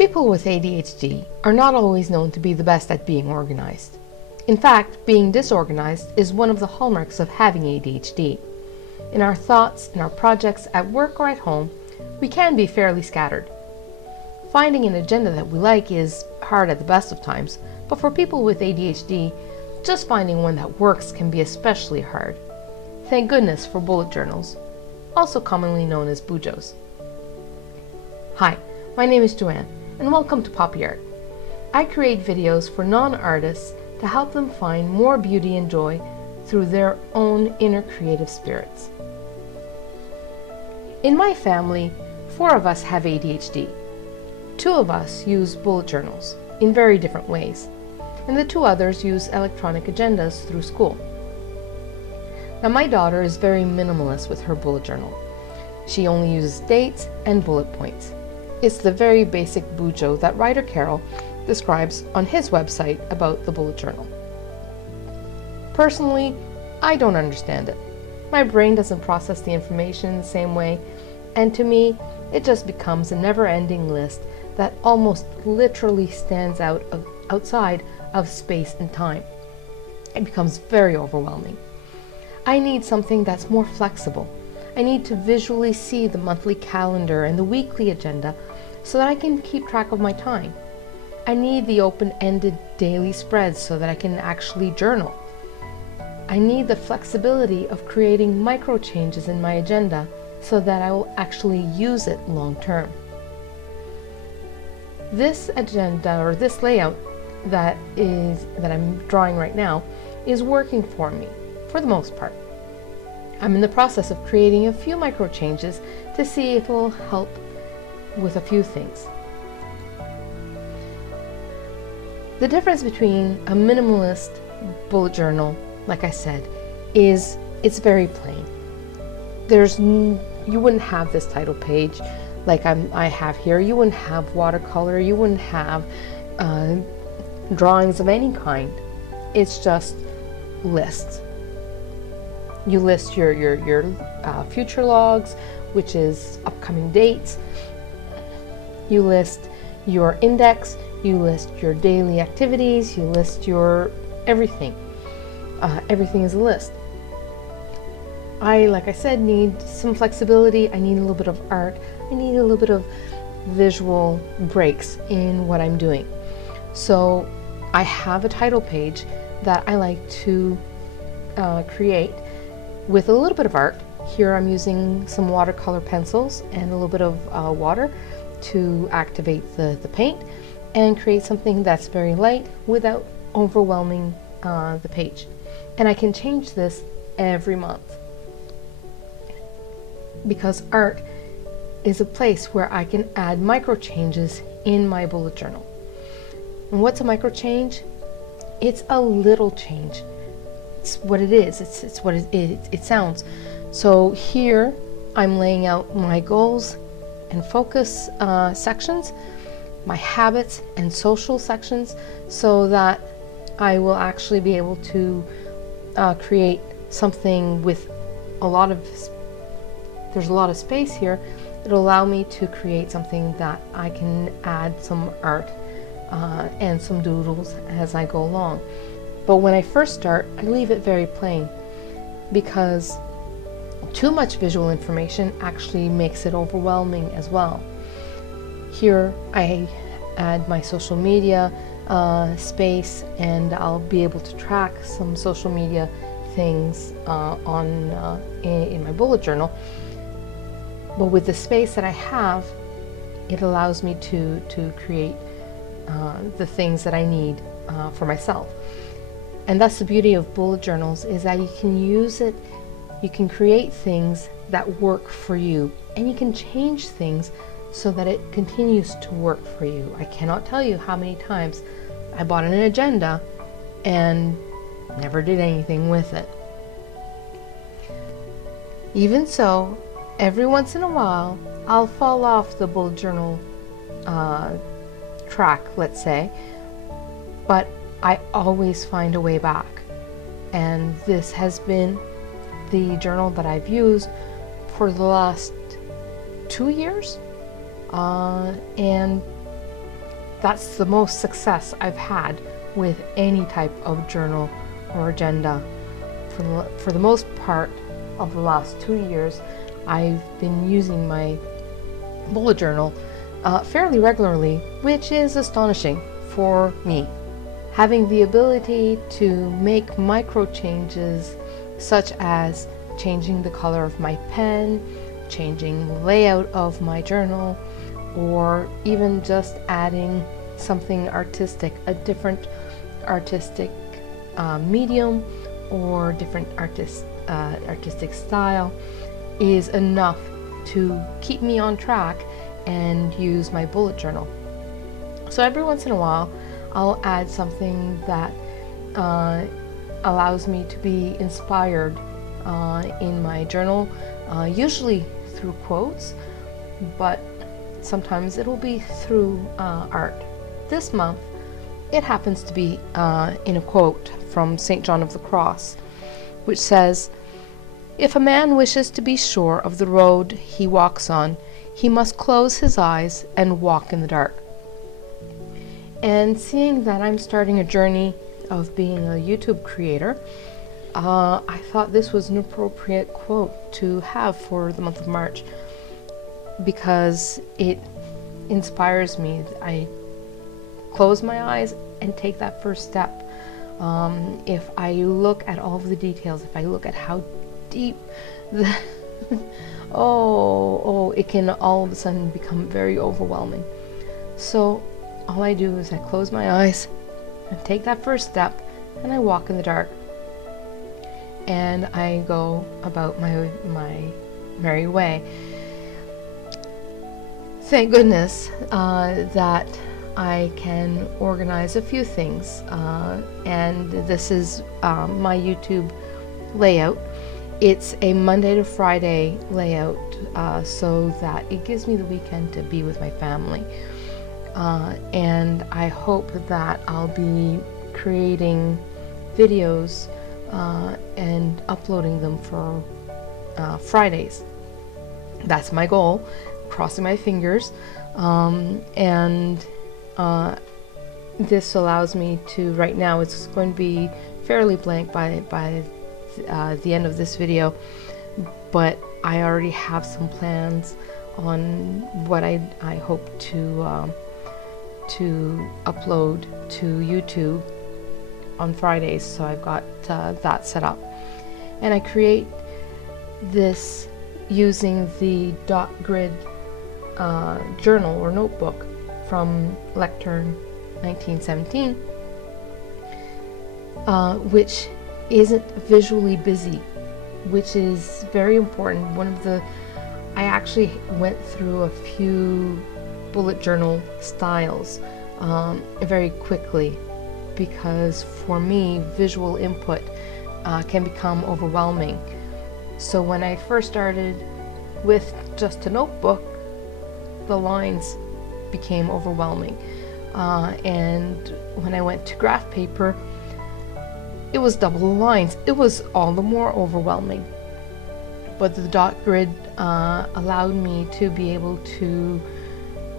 People with ADHD are not always known to be the best at being organized. In fact, being disorganized is one of the hallmarks of having ADHD. In our thoughts, in our projects, at work or at home, we can be fairly scattered. Finding an agenda that we like is hard at the best of times, but for people with ADHD, just finding one that works can be especially hard. Thank goodness for bullet journals, also commonly known as Bujos. Hi, my name is Joanne, and welcome to Poppy Art. I create videos for non-artists to help them find more beauty and joy through their own inner creative spirits. In my family, 4 of us have ADHD. 2 of us use bullet journals in very different ways, and the 2 others use electronic agendas through school. Now, my daughter is very minimalist with her bullet journal. She only uses dates and bullet points. It's the very basic Bujo that writer Carol describes on his website about the bullet journal. Personally, I don't understand it. My brain doesn't process the information in the same way, and to me, it just becomes a never-ending list that almost literally stands outside of space and time. It becomes very overwhelming. I need something that's more flexible. I need to visually see the monthly calendar and the weekly agenda so that I can keep track of my time. I need the open-ended daily spreads so that I can actually journal. I need the flexibility of creating micro changes in my agenda so that I will actually use it long term. This agenda, or this layout that I'm drawing right now, is working for me for the most part. I'm in the process of creating a few micro changes to see if it will help with a few things. The difference between a minimalist bullet journal, like I said, is it's very plain. You wouldn't have this title page like I have here. You wouldn't have watercolor. You wouldn't have drawings of any kind. It's just lists. You list your future logs, which is upcoming dates. You list your index. You list your daily activities. You list your everything. Everything is a list. Like I said, need some flexibility. I need a little bit of art. I need a little bit of visual breaks in what I'm doing. So I have a title page that I like to create with a little bit of art. Here I'm using some watercolor pencils and a little bit of water to activate the paint and create something that's very light without overwhelming the page. And I can change this every month because art is a place where I can add micro changes in my bullet journal. And what's a micro change? It's a little change. It's what it is. It's what it sounds. So here I'm laying out my goals and focus sections, my habits and social sections, so that I will actually be able to create something with there's a lot of space here. It'll allow me to create something that I can add some art and some doodles as I go along. But when I first start, I leave it very plain because too much visual information actually makes it overwhelming as well. Here I add my social media space, and I'll be able to track some social media things in my bullet journal. But with the space that I have, it allows me to create the things that I need for myself. And that's the beauty of bullet journals, is that you can use it, you can create things that work for you, and you can change things so that it continues to work for you. I cannot tell you how many times I bought an agenda and never did anything with it. Even so, every once in a while, I'll fall off the bullet journal track, let's say, but I always find a way back. And this has been the journal that I've used for the last 2 years, and that's the most success I've had with any type of journal or agenda. For the most part of the last 2 years, I've been using my bullet journal fairly regularly, which is astonishing for me. Having the ability to make micro changes, such as changing the color of my pen, changing the layout of my journal, or even just adding something artistic, a different artistic medium or different artistic style, is enough to keep me on track and use my bullet journal. So every once in a while I'll add something that allows me to be inspired in my journal, usually through quotes, but sometimes it'll be through art. This month it happens to be in a quote from St. John of the Cross, which says, "If a man wishes to be sure of the road he walks on, he must close his eyes and walk in the dark." And seeing that I'm starting a journey of being a YouTube creator, I thought this was an appropriate quote to have for the month of March, because it inspires me. I close my eyes and take that first step. If I look at all of the details, if I look at how deep the it can all of a sudden become very overwhelming. So all I do is I close my eyes and take that first step, and I walk in the dark, and I go about my merry way. Thank goodness that I can organize a few things, and this is my YouTube layout. It's a Monday to Friday layout, so that it gives me the weekend to be with my family. And I hope that I'll be creating videos and uploading them for Fridays. That's my goal, crossing my fingers. And this allows me to, right now it's going to be fairly blank by the end of this video, but I already have some plans on what I hope to upload to YouTube on Fridays. So I've got that set up, and I create this using the dot grid journal or notebook from Leuchtturm1917, which isn't visually busy, which is very important. I actually went through a few bullet journal styles very quickly, because for me visual input can become overwhelming. So when I first started with just a notebook, the lines became overwhelming, and when I went to graph paper, it was double the lines. It was all the more overwhelming. But the dot grid allowed me to be able to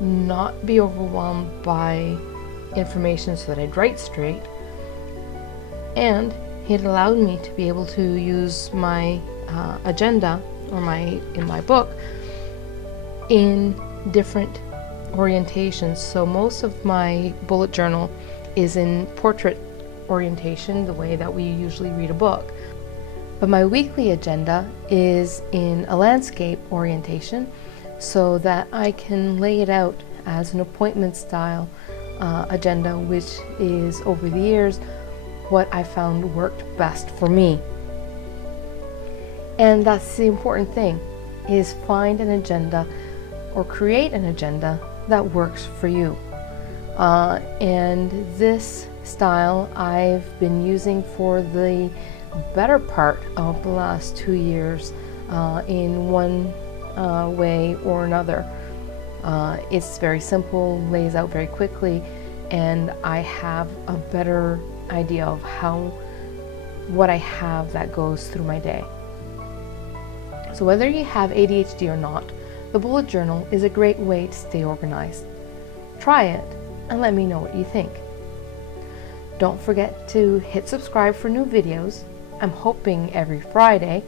not be overwhelmed by information, so that I'd write straight, and it allowed me to be able to use my agenda or in my book in different orientations. So most of my bullet journal is in portrait orientation, the way that we usually read a book, but my weekly agenda is in a landscape orientation, so that I can lay it out as an appointment style agenda, which is, over the years, what I found worked best for me. And that's the important thing, is find an agenda or create an agenda that works for you. And this style I've been using for the better part of the last 2 years in one way or another. It's very simple, lays out very quickly, and I have a better idea of what I have that goes through my day. So whether you have ADHD or not, the bullet journal is a great way to stay organized. Try it and let me know what you think. Don't forget to hit subscribe for new videos. I'm hoping every Friday.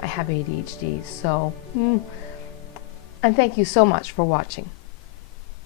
I have ADHD, so and thank you so much for watching.